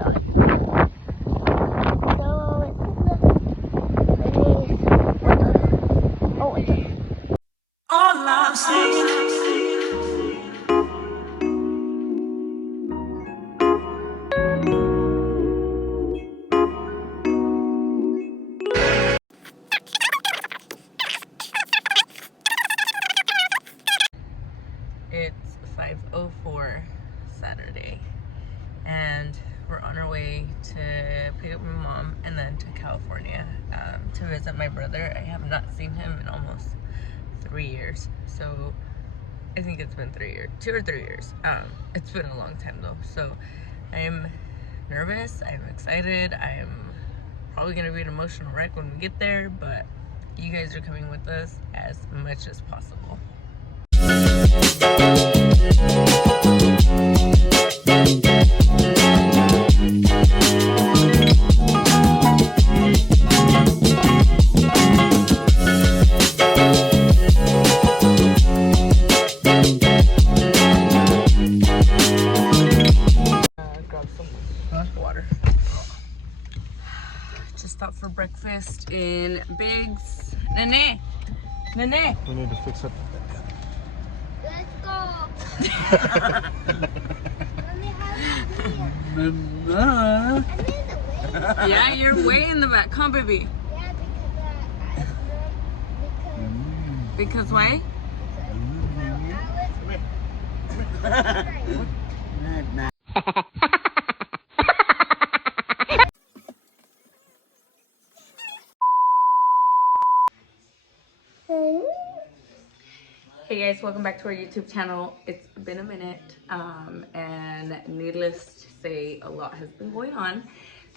outside. So it's in the oh, it's all I'm saying. It's 5:04 Saturday, and we're on our way to pick up my mom and then to California to visit my brother. I have not seen him in almost 3 years, so I think it's been 3 years, 2 or 3 years. It's been a long time though, so I'm nervous, I'm excited, I'm probably gonna be an emotional wreck when we get there, but you guys are coming with us as much as possible. Grab some water. Just stopped for breakfast in Biggs. Nene! Nene! We need to fix it. Let's go. Yeah, you're way in the back. Come, baby. Yeah, Because why? Hey guys, welcome back to our YouTube channel. It's been a minute, and needless to say, a lot has been going on.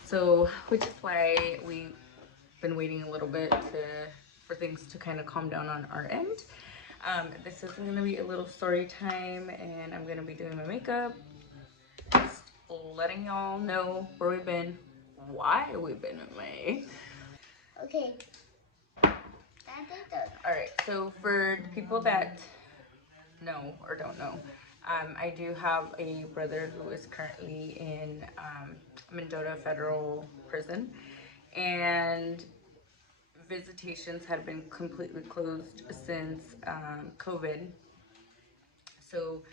So, which is why we've been waiting a little bit for things to kind of calm down on our end. This is going to be a little story time, and I'm going to be doing my makeup, just letting y'all know where we've been, why we've been away. Okay. Alright, so for the people that know or don't know, I do have a brother who is currently in Mendota Federal Prison, and visitations had been completely closed since COVID. So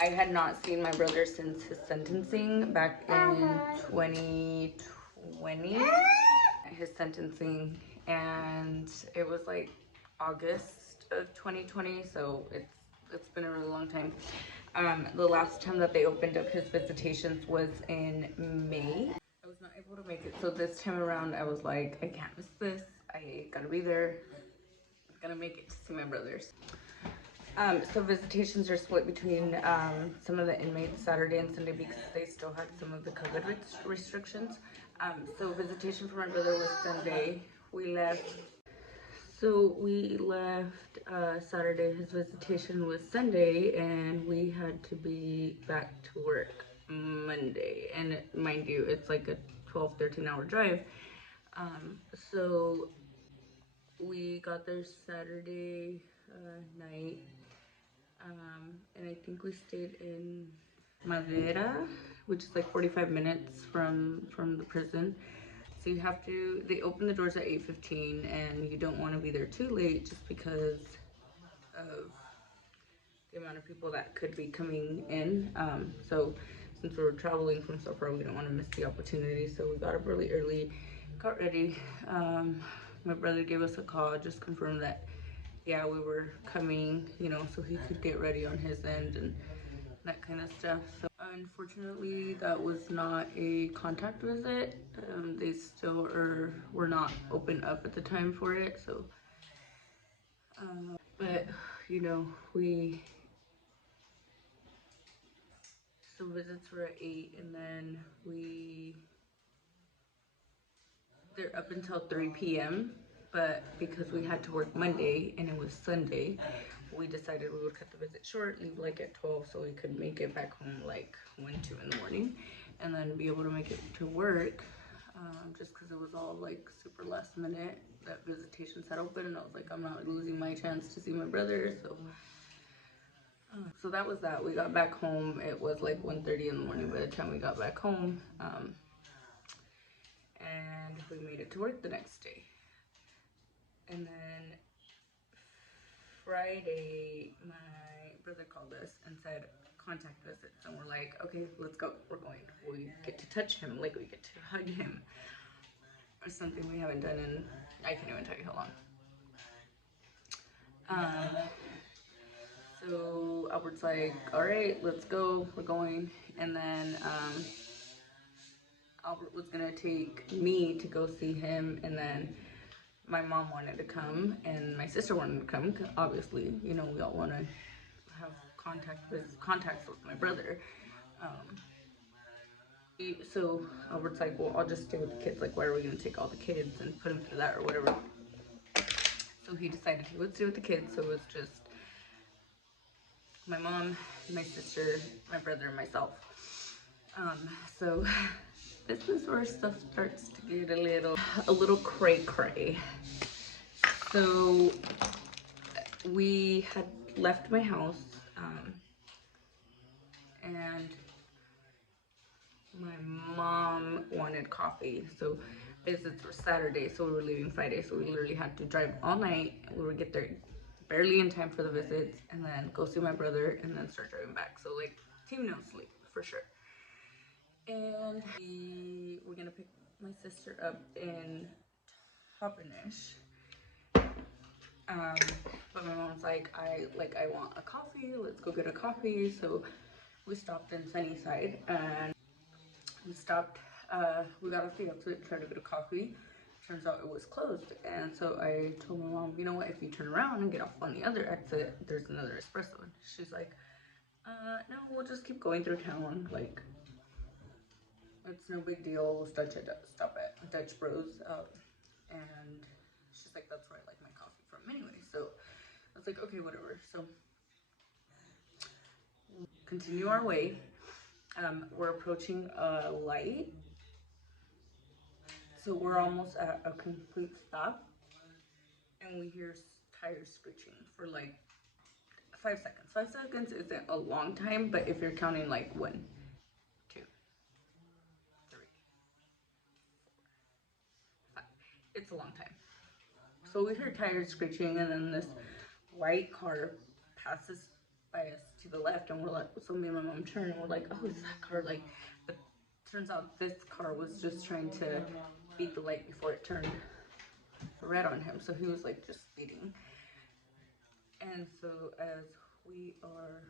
I had not seen my brother since his sentencing back in 2020. His sentencing, and it was like August of 2020, so it's been a really long time. The last time that they opened up his visitations was in May. I was not able to make it, so this time around I was like, I can't miss this. I gotta be there. I'm gonna make it to see my brothers. So visitations are split between some of the inmates Saturday and Sunday because they still had some of the COVID restrictions. So visitation for my brother was Sunday. We left Saturday. His visitation was Sunday, and we had to be back to work Monday. And mind you, it's like a 12-13 hour drive. So we got there Saturday night. And I think we stayed in Madera, which is like 45 minutes from the prison. So you have to, they open the doors at 8:15, and you don't want to be there too late just because of the amount of people that could be coming in. So since we were traveling from so far, we didn't want to miss the opportunity. So we got up really early, got ready. My brother gave us a call, just confirmed that yeah, we were coming, you know, so he could get ready on his end and that kind of stuff. So unfortunately, that was not a contact visit. They still were not open up at the time for it. So, but you know, so visits were at 8, and then they're up until 3 p.m. But because we had to work Monday and it was Sunday, we decided we would cut the visit short, leave like at 12 so we could make it back home like 1, 2 in the morning, and then be able to make it to work, just because it was all like super last minute that visitations had opened, and I was like, I'm not losing my chance to see my brother. So that was that. We got back home, it was like 1:30 in the morning by the time we got back home. and we made it to work the next day. And then Friday, my brother called us and said, contact visits, and we're like, okay, let's go, we're going. We get to touch him, like we get to hug him, or something we haven't done in, I can't even tell you how long. So Albert's like, all right, let's go, we're going. And then Albert was gonna take me to go see him, and then my mom wanted to come and my sister wanted to come, 'cause obviously, you know, we all want to have contacts with my brother. So Albert's like, well, I'll just stay with the kids. Like, why are we gonna take all the kids and put them through that or whatever? So he decided he would stay with the kids. So it was just my mom, my sister, my brother, and myself. So this is where stuff starts to get a little cray. So we had left my house, and my mom wanted coffee. So visits were Saturday, so we were leaving Friday. So we literally had to drive all night. We would get there barely in time for the visits, and then go see my brother, and then start driving back. So like, team no sleep for sure. And we were gonna pick my sister up in Toppenish. But my mom's like, I want a coffee. Let's go get a coffee. So we stopped in Sunnyside, and we stopped. We got off the exit, tried to get a coffee. Turns out it was closed, and so I told my mom, you know what? If you turn around and get off on the other exit, there's another espresso. She's like, no, we'll just keep going through town. Like, it's no big deal. We'll stop at Dutch Bros. And she's like, that's where I like my coffee from anyway. So I was like, okay, whatever. So we'll continue our way. We're approaching a light. So we're almost at a complete stop. And we hear tires screeching for like 5 seconds. 5 seconds isn't a long time, but if you're counting like 1, 2, 3, 4, 5, it's a long time. So we hear tires screeching, and then this white car passes by us to the left, and we're like, so me and my mom turn, and we're like, oh, it's that car. Like, but turns out this car was just trying to beat the light before it turned red on him. So he was like just speeding. And so as we are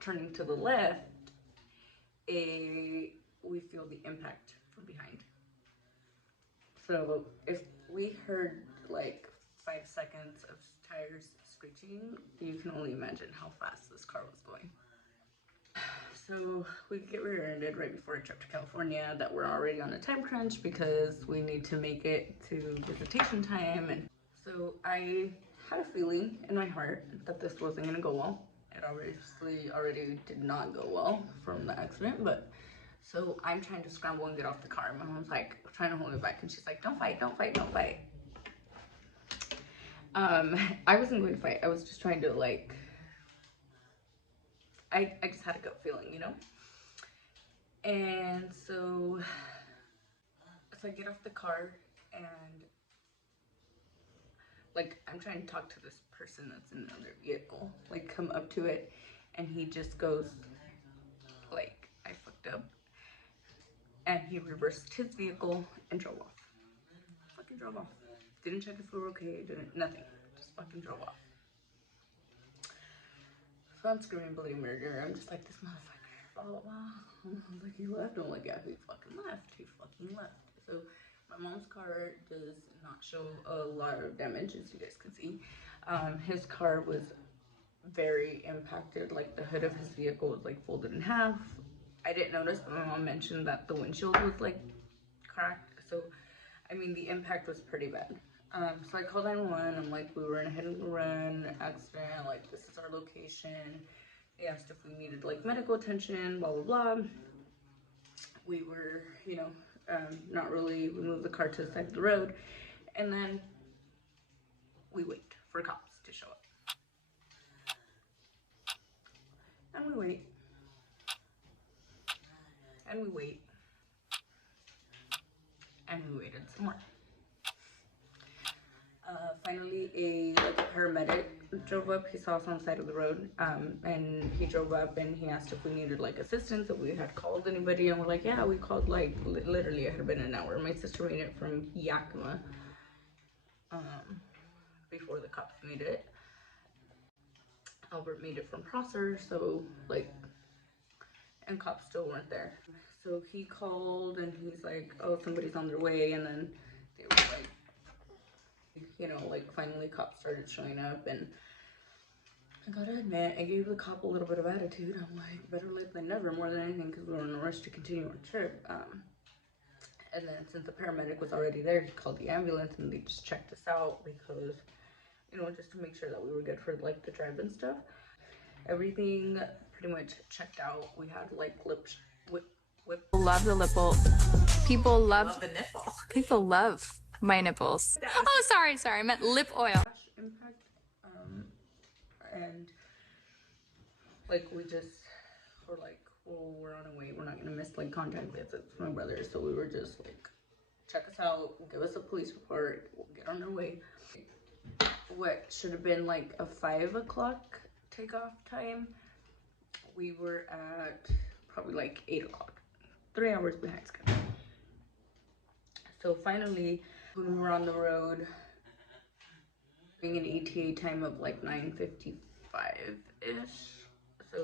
turning to the left, we feel the impact from behind. So if we heard like 5 seconds of tires screeching, you can only imagine how fast this car was going. So we get rear-ended right before a trip to California that we're already on a time crunch because we need to make it to visitation time. And so I had a feeling in my heart that this wasn't gonna go well. It obviously already did not go well from the accident, but so I'm trying to scramble and get off the car. My mom's like trying to hold me back, and she's like, don't fight, don't fight, don't fight. I wasn't going to fight. I was just trying to like, I just had a gut feeling, you know? And so I get off the car, and like, I'm trying to talk to this person that's in another vehicle, like come up to it, and he just goes like, I fucked up. And he reversed his vehicle and drove off. Fucking drove off. Didn't check if we were okay, nothing. Just fucking drove off. So I'm screaming bloody murder. I'm just like, this motherfucker, blah, blah, blah. I was like, he left? I'm like, yeah, he fucking left. He fucking left. So my mom's car does not show a lot of damage, as you guys can see. His car was very impacted. Like, the hood of his vehicle was like folded in half. I didn't notice, but my mom mentioned that the windshield was like cracked. So, I mean, the impact was pretty bad. So I called 911. I'm like, we were in a hit and run accident. Like, this is our location. They asked if we needed like medical attention, blah, blah, blah. We were, you know, not really. We moved the car to the side of the road. And then we wait for cops to show up. And we wait. And we wait. and we waited some more. Finally, a paramedic drove up. He saw us on the side of the road, and he drove up and he asked if we needed like assistance, if we had called anybody, and we're like, yeah, we called. Like literally, it had been an hour. My sister made it from Yakima before the cops made it. Albert made it from Prosser, so like, and cops still weren't there. So he called and he's like, oh, somebody's on their way, and then they were like, you know, like finally cops started showing up, and I gotta admit, I gave the cop a little bit of attitude. I'm like, better late than never, more than anything, because we were in a rush to continue our trip. And then since the paramedic was already there, he called the ambulance and they just checked us out because, you know, just to make sure that we were good for like the drive and stuff. Everything pretty much checked out. We had like whip. Love the nipple. People love the nipple. People love my nipples. Oh, sorry. I meant lip oil. Impact. And like we just were like, well, we're on our way. We're not gonna miss like contact visits with my brother. So we were just like, check us out, give us a police report, we'll get on our way. What should have been like a 5 o'clock takeoff time, we were at probably like 8 o'clock, 3 hours behind schedule. So finally, when we were on the road, doing an ETA time of like 9:55-ish, so,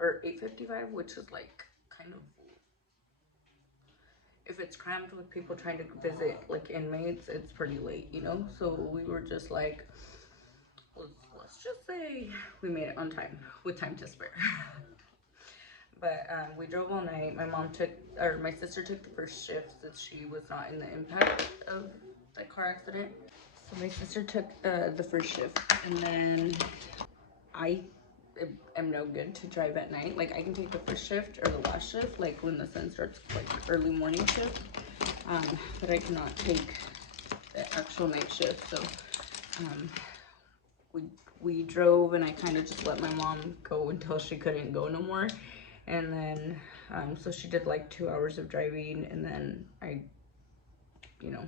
or 8:55, which is like kind of, if it's crammed with people trying to visit like inmates, it's pretty late, you know? So we were just like, let's just say we made it on time, with time to spare. But we drove all night. My sister took the first shift since she was not in the impact of that car accident. So my sister took the first shift, and then I am no good to drive at night. Like I can take the first shift or the last shift, like when the sun starts, like early morning shift, but I cannot take the actual night shift. So we drove, and I kind of just let my mom go until she couldn't go no more. And then so she did like 2 hours of driving, and then I, you know,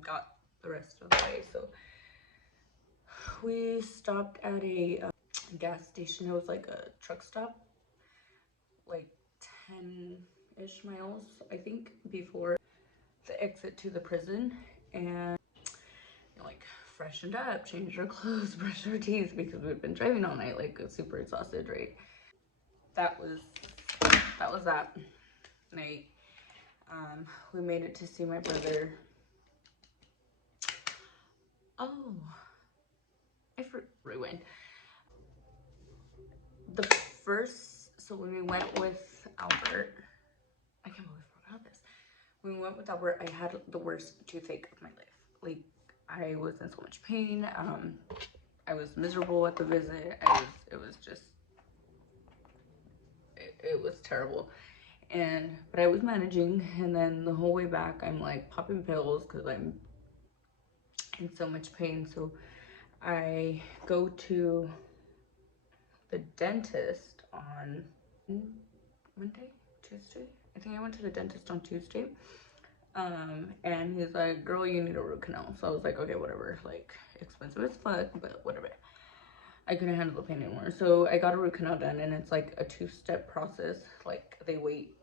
got the rest of the way. So we stopped at a gas station. It was like a truck stop, like 10-ish miles, I think, before the exit to the prison. And you know, like freshened up, changed our clothes, brushed our teeth, because we'd been driving all night, like super exhausted, right? That was that night. We made it to see my brother. Oh, rewind. The first, so when we went with Albert, I can't believe I forgot this. When we went with Albert, I had the worst toothache of my life. Like, I was in so much pain. I was miserable at the visit. It was terrible. But I was managing, and then the whole way back, I'm like popping pills because I'm in so much pain. So I go to the dentist on Monday, Tuesday. I think I went to the dentist on Tuesday. And he's like, girl, you need a root canal. So I was like, okay, whatever, like expensive as fuck, but whatever. I couldn't handle the pain anymore. So I got a root canal done, and it's like a 2-step process. Like they wait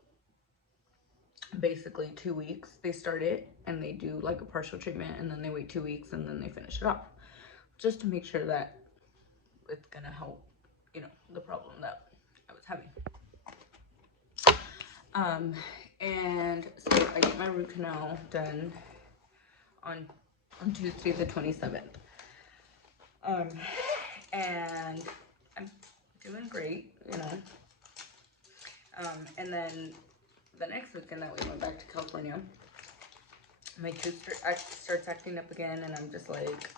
basically 2 weeks. They start it and they do like a partial treatment, and then they wait 2 weeks, and then they finish it off, just to make sure that it's gonna help, you know, the problem that I was having. And so I get my root canal done on Tuesday the 27th. And I'm doing great, you know. And then the next weekend that we went back to California, my tooth starts acting up again, and I'm just like,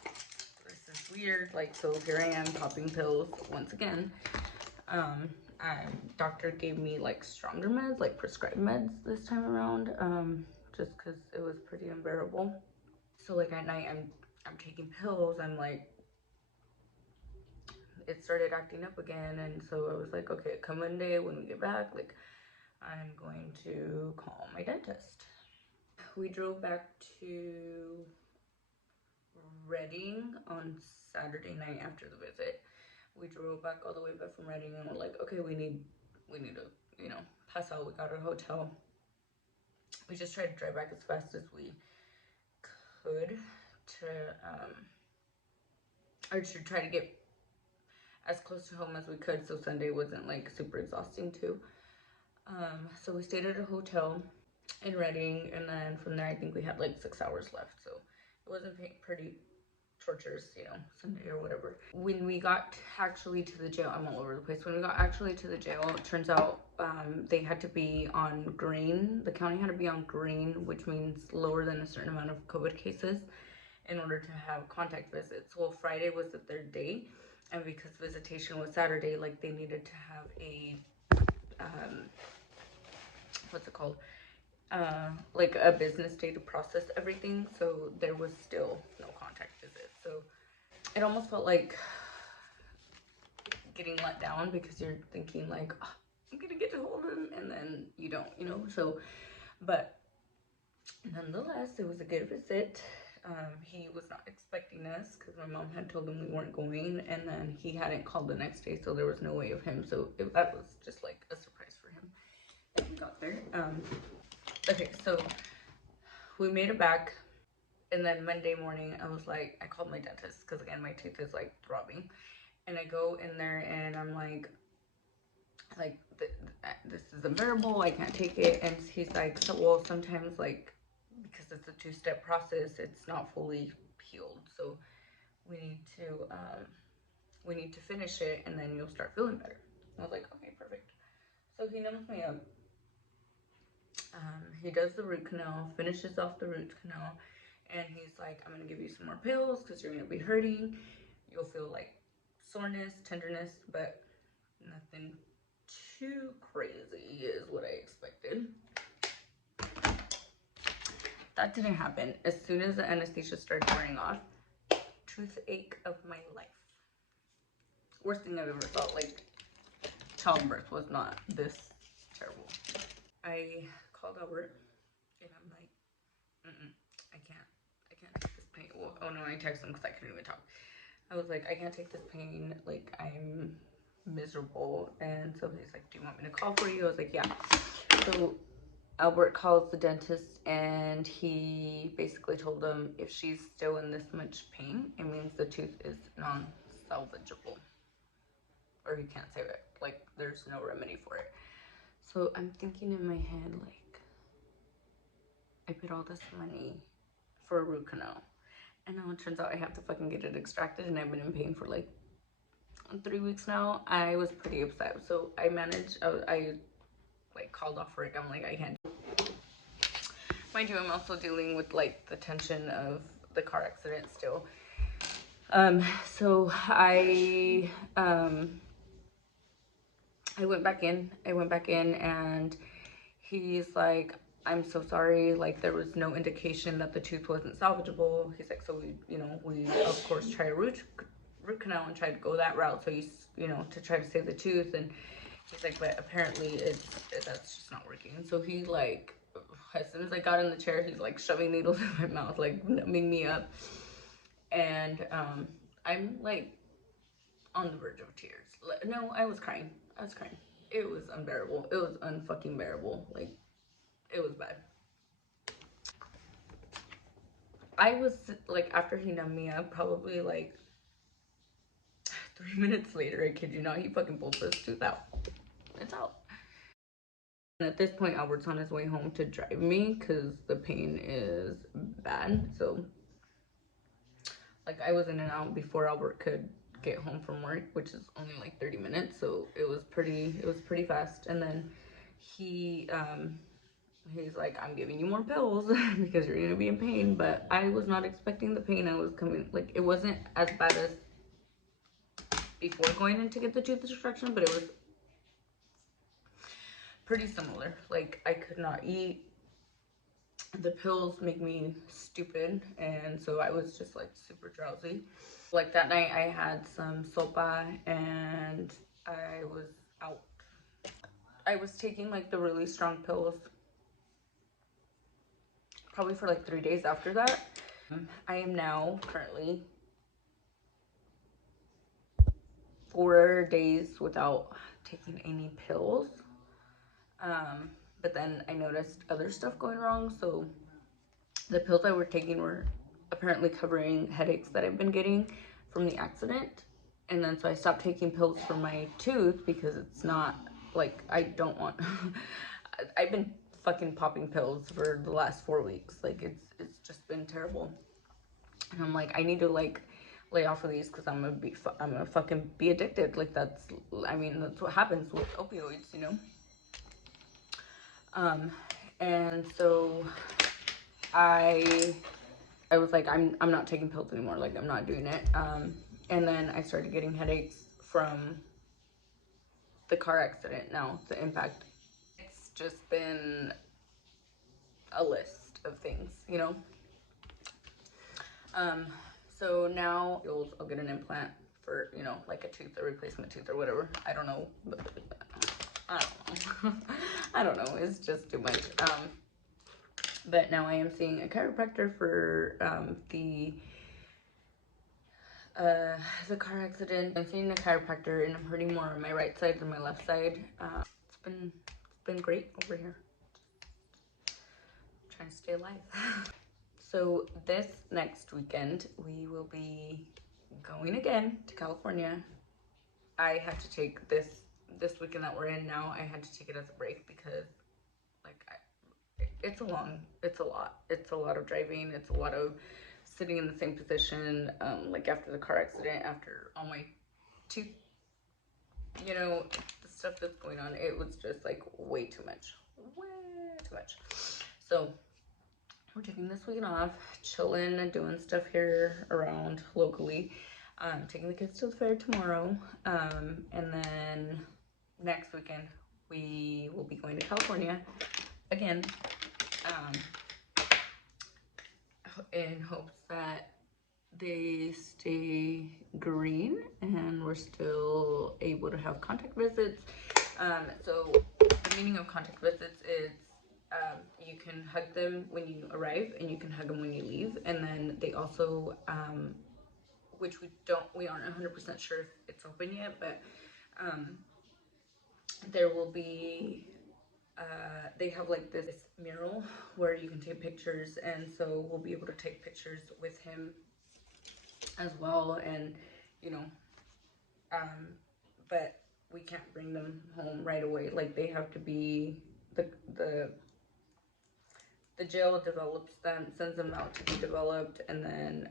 this is weird. Like, so here I am popping pills once again. Doctor gave me like stronger meds, like prescribed meds this time around, just because it was pretty unbearable. So like at night, I'm taking pills. I'm like, it started acting up again, and so I was like, okay, come Monday when we get back, like I'm going to call my dentist. we drove back to Reading on Saturday night after the visit. We drove back all the way back from Reading, and we're like, okay, we need to, you know, pass out. We got our hotel. We just tried to drive back as fast as we could to try to get as close to home as we could, so Sunday wasn't like super exhausting too. So we stayed at a hotel in Reading, and then from there I think we had like 6 hours left, so it wasn't pretty torturous, you know, Sunday or whatever. When we got actually to the jail, I'm all over the place. When we got actually to the jail, it turns out they had to be on green. The county had to be on green, which means lower than a certain amount of COVID cases, in order to have contact visits. Well, Friday was the third day, and because visitation was Saturday, like they needed to have a what's it called, like a business day to process everything, so there was still no contact visit. So it almost felt like getting let down, because you're thinking like, oh, I'm gonna get to hold him, and then you don't, you know. So but nonetheless, it was a good visit. He was not expecting us because my mom had told him we weren't going, and then he hadn't called the next day, so there was no way of him. So that was just like a surprise for him that we got there. Okay, so we made it back, and then Monday morning I was like, I called my dentist because again my tooth is like throbbing, and I go in there and I'm like this is unbearable, I can't take it. And he's like, so, well, sometimes like, because it's a two-step process, it's not fully healed, so we need to finish it, and then you'll start feeling better. I was like, okay, perfect. So he numbs me up. He does the root canal, finishes off the root canal, and he's like, I'm gonna give you some more pills because you're gonna be hurting. You'll feel like soreness, tenderness, but nothing too crazy is what I expected. That didn't happen. As soon as the anesthesia started wearing off, toothache of my life. Worst thing I've ever felt. Like, childbirth was not this terrible. I called Albert, and I'm like, I can't take this pain. Well, oh no, I texted him because I couldn't even talk. I was like, I can't take this pain. Like, I'm miserable. And so he's like, do you want me to call for you? I was like, yeah. So Albert calls the dentist, and he basically told him if she's still in this much pain, it means the tooth is non-salvageable, or you can't save it. Like, there's no remedy for it. So I'm thinking in my head, like, I paid all this money for a root canal, and now it turns out I have to fucking get it extracted, and I've been in pain for like 3 weeks now. I was pretty upset. So I managed, I like called off work. I'm like, I can't. Mind you, I'm also dealing with like the tension of the car accident still. So I went back in, and he's like, I'm so sorry, like there was no indication that the tooth wasn't salvageable. He's like, so we of course try a root canal and try to go that route, so you know, to try to save the tooth. And he's like, but apparently that's just not working. And so he like, as soon as I got in the chair, he's like shoving needles in my mouth, like numbing me up. And I'm like on the verge of tears. No, I was crying. It was unbearable. It was unfucking bearable. Like, it was bad. I was like, after he numbed me up, probably like 3 minutes later, I kid you not, he fucking pulled this tooth out. It's out. And at this point, Albert's on his way home to drive me because the pain is bad. So like, I was in and out before Albert could get home from work, which is only like 30 minutes. So it was pretty fast. And then he's like, I'm giving you more pills because you're gonna be in pain. But I was not expecting the pain. I was coming, like, it wasn't as bad as before going in to get the tooth extraction, but it was pretty similar. Like, I could not eat. The pills make me stupid, and so I was just like super drowsy. Like, that night I had some sopa, and I was out. I was taking like the really strong pills probably for like 3 days after that. I am now currently 4 days without taking any pills. But then I noticed other stuff going wrong. So the pills I were taking were apparently covering headaches that I've been getting from the accident. And then so I stopped taking pills for my tooth because it's not like, I don't want I've been fucking popping pills for the last 4 weeks. Like it's just been terrible. And I'm like, I need to like lay off of these because I'm gonna fucking be addicted. Like that's what happens with opioids, you know. And so I was like, I'm not taking pills anymore. Like I'm not doing it. And then I started getting headaches from the car accident. Now the impact, it's just been a list of things, you know. So now I'll get an implant for, you know, like a tooth, a replacement tooth or whatever. I don't know. I don't know. I don't know. It's just too much. But now I am seeing a chiropractor for the car accident. I'm seeing a chiropractor and I'm hurting more on my right side than my left side. It's been great over here. Trying to stay alive. So this next weekend we will be going again to California. I had to take this weekend that we're in now, I had to take it as a break because like it's a lot of driving. It's a lot of sitting in the same position. Like after the car accident, after all my tooth, you know, the stuff that's going on, it was just like way too much. So we're taking this weekend off, chilling and doing stuff here around locally. Taking the kids to the fair tomorrow. And then next weekend we will be going to California again, in hopes that they stay green and we're still able to have contact visits. So the meaning of contact visits is you can hug them when you arrive and you can hug them when you leave. And then they also, which we aren't 100% sure if it's open yet, but there will be, they have like this mural where you can take pictures, and so we'll be able to take pictures with him as well. And you know, but we can't bring them home right away. Like they have to be, the jail develops them, sends them out to be developed, and then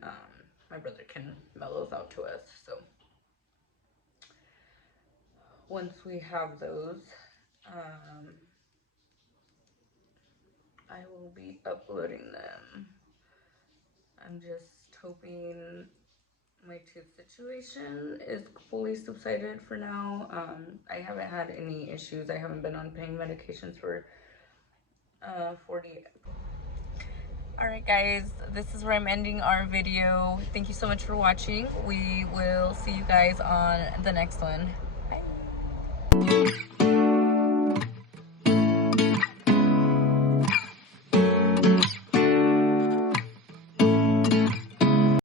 my brother can mail those out to us. So once we have those, I will be uploading them. I'm just hoping my tooth situation is fully subsided for now. I haven't had any issues. I haven't been on pain medications for 40. Alright guys, this is where I'm ending our video. Thank you so much for watching. We will see you guys on the next one. Bye.